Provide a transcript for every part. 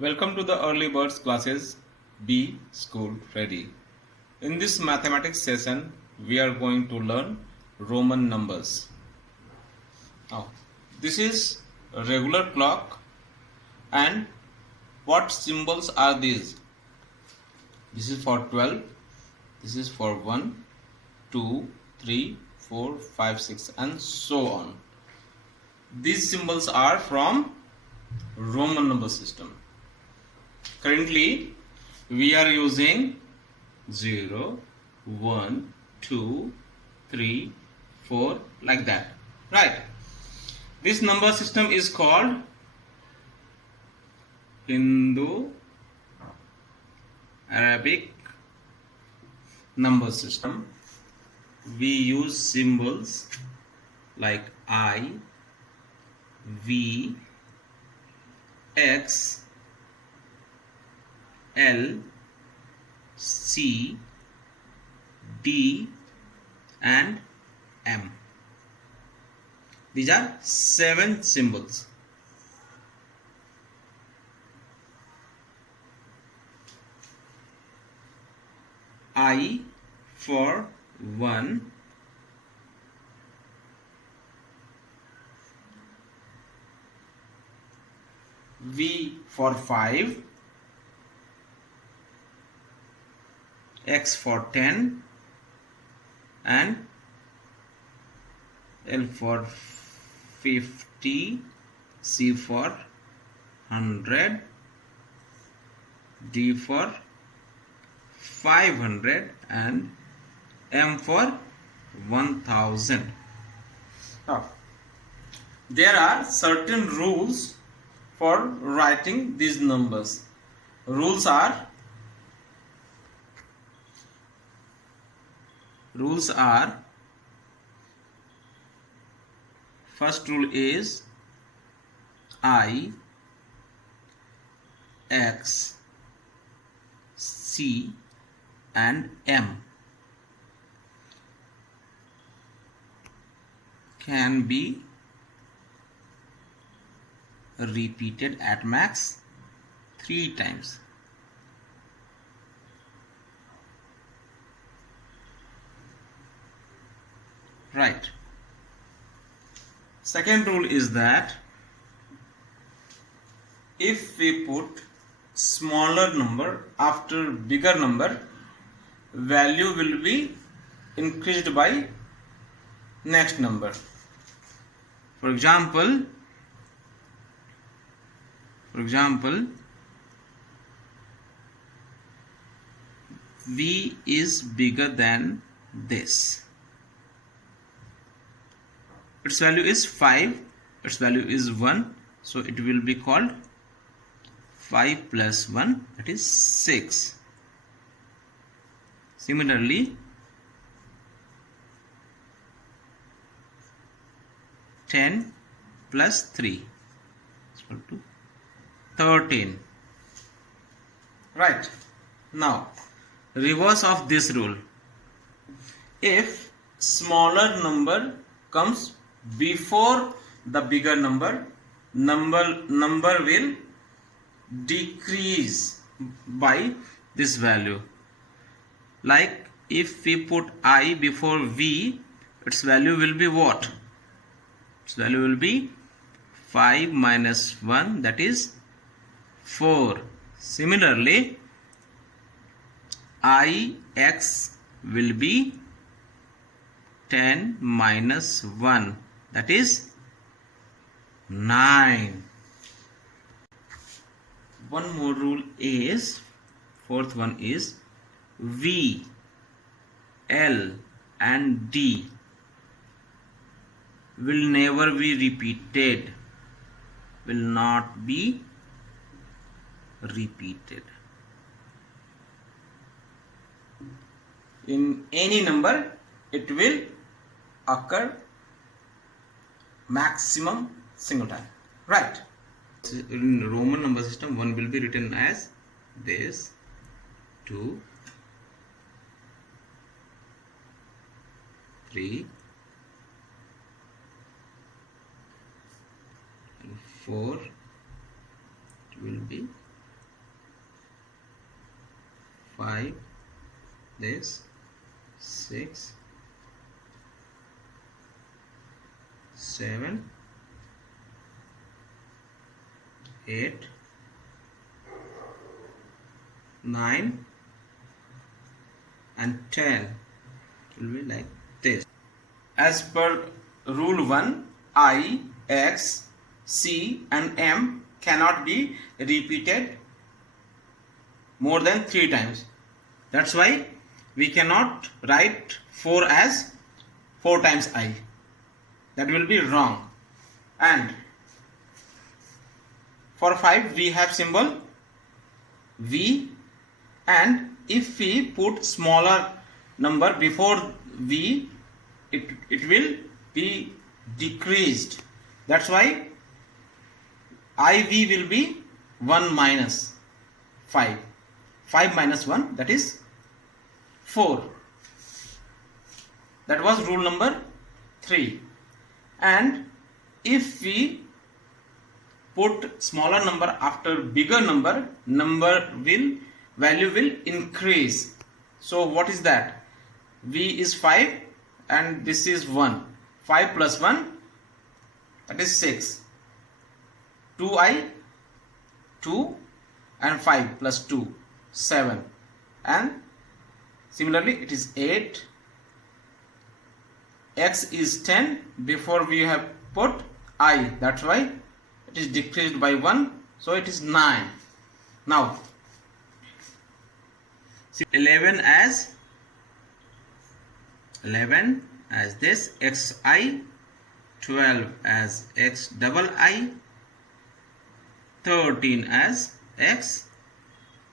Welcome to the Early Birds classes. Be school ready. In this mathematics session, we are going to learn Roman numbers. Now, this is a regular clock, and what symbols are these? This is for 12, this is for 1, 2, 3, 4, 5, 6 and so on. These symbols are from Roman number system. Currently, we are using 0, 1, 2, 3, 4 like that. Right. This number system is called Indo-Arabic number system. We use symbols like I, V, X, L, C, D and M. These are 7 symbols. I for 1, V for 5, X for 10 and L for 50, C for 100, D for 500 and M for 1000. Now, there are certain rules for writing these numbers. Rules are first rule is I, X, C and M can be repeated at max 3 times. Right. Second rule is that if we put smaller number after bigger number, value will be increased by next number. For example, V is bigger than this. Its value is 5, its value is 1, so it will be called 5 plus 1, that is 6. Similarly, 10 plus 3 is equal to 13. Right. Now, reverse of this rule. If smaller number comes before the bigger number will decrease by this value. Like if we put I before V, its value will be what? Its value will be 5 minus 1, that is 4. Similarly, IX will be 10 minus 1, that is 9. One more rule is, fourth one is, V, L and D will never be repeated, will not be repeated. In any number, it will occur maximum single time. Right. In Roman number system, 1 will be written as this, 2, 3 and 4. It will be 5, this 6, 7, 8, 9 and 10. It will be like this. As per rule 1, I, X, C and M cannot be repeated more than 3 times. That's why we cannot write 4 as 4 times I. That will be wrong. And for 5 we have symbol V, and if we put smaller number before V, it will be decreased. That's why IV will be 1 minus 5. 5 minus 1, that is 4. That was rule number 3. And if we put smaller number after bigger number, value will increase. So what is that? V is 5 and this is 1. 5 plus 1, that is 6. 2I, 2 and 5 plus 2, 7. And similarly it is 8. X is 10. Before we have put I, that's why it is decreased by 1. So it is 9. Now 11 as this XI, 12 as X double I, 13 as X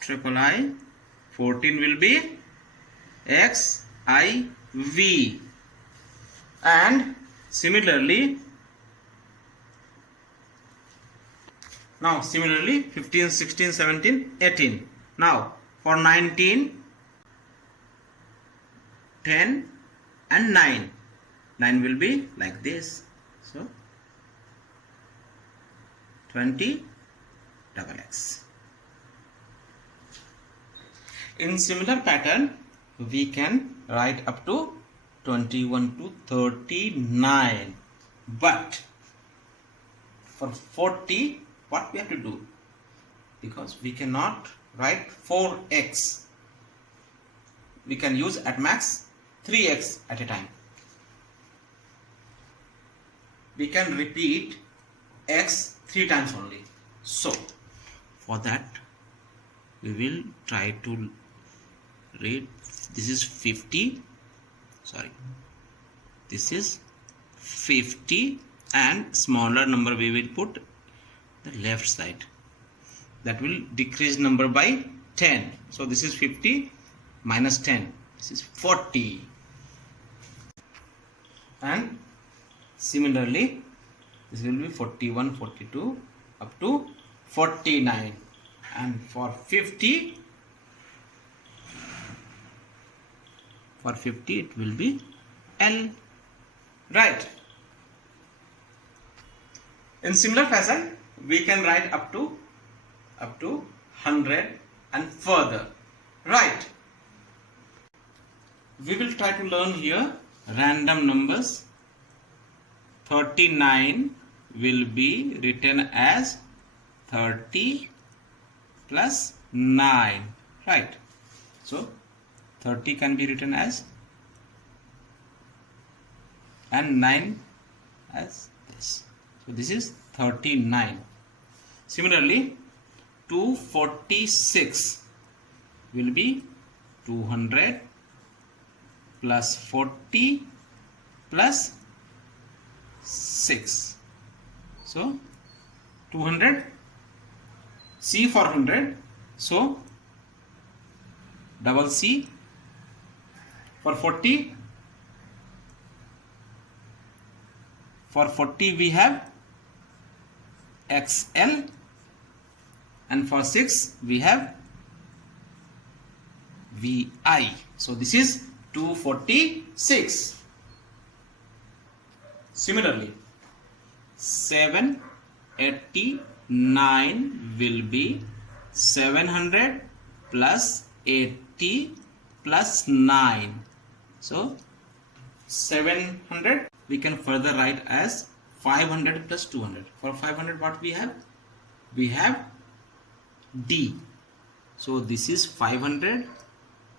triple I, 14 will be XIV. And similarly 15, 16, 17, 18. Now for 19, 10 and 9. 9 will be like this. So 20 double X. In similar pattern, we can write up to 21 to 39. But for 40, what we have to do? Because we cannot write 4x. We can use at max 3x at a time. We can repeat x 3 times only. So for that we will try to read. This is 50. Sorry, this is 50 and smaller number we will put the left side. That will decrease number by 10. So this is 50 minus 10. This is 40. And similarly this will be 41, 42 up to 49. And for 50 it will be L. Right. In similar fashion we can write up to 100 and further. Right. We will try to learn here random numbers. 39 will be written as 30 plus 9. Right. So 30 can be written as and 9 as this. So this is 39. Similarly 246 will be 200 plus 40 plus 6. So 200, C for 100. So double C. For 40, we have XL, and for 6 we have VI. So this is 246. Similarly 789 will be 700 plus 80. 80 plus 9. So 700 we can further write as 500 plus 200. For 500 what we have? We have D. So this is 500,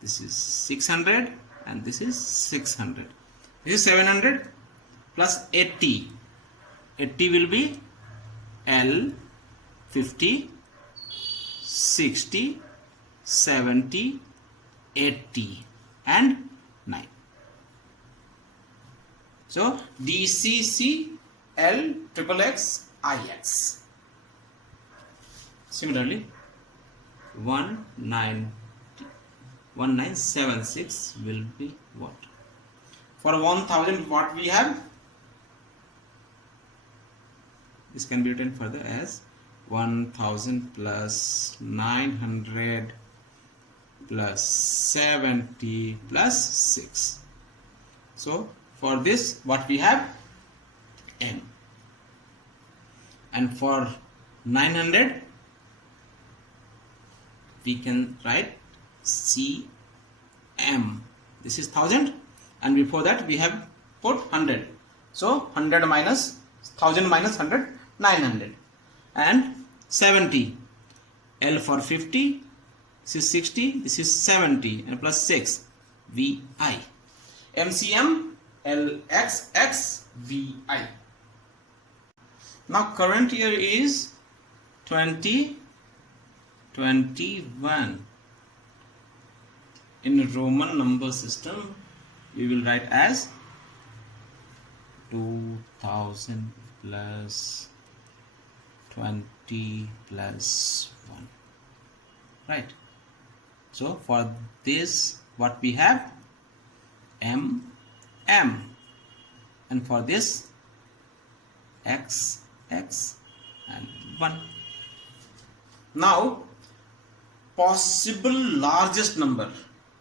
this is 600 and this is 600. This is 700 plus 80. 80 will be L, 50, 60, 70, 80 and 9. So DCC L triple X IX. Similarly 1976 will be what? For 1000 what we have? This can be written further as 1000 plus 900 plus 70 plus 6. So for this what we have? M. And for 900 we can write CM. This is 1000 and before that we have put 100. So 100 minus 1000 minus 100, 900 and 70. L for 50, this is 60, this is 70 and plus 6 VI. MCM LXX VI. Now current year is 2021. In Roman number system we will write as 2000 plus 20 plus 1, right? So for this what we have? M and for this X and 1. Now possible largest number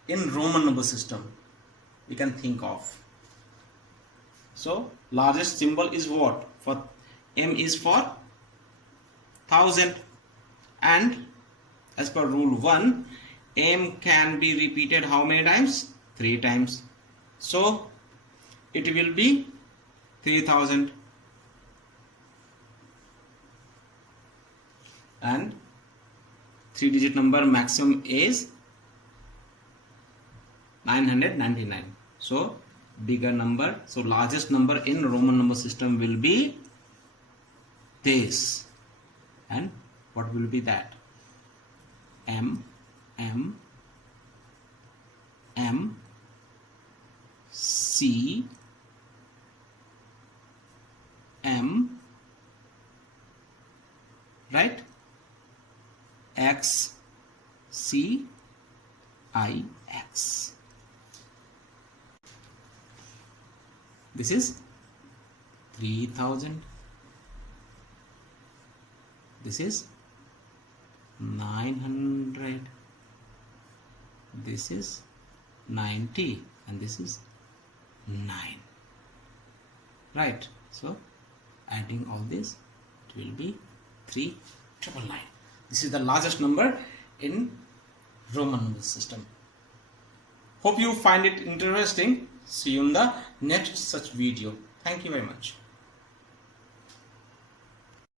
in Roman number system we can think of. So largest symbol is what? For M is for 1000 and as per rule 1 M can be repeated how many times? 3 times. So it will be 3000 and 3-digit number maximum is 999. So bigger number, so largest number in Roman number system will be this. And what will be that? M C M, right? X C I X. This is 3000. This is 900. This is 90 and this is 9, right? So adding all this it will be 3999. This is the largest number in Roman number system. Hope you find it interesting. See you in the next such video. Thank you very much.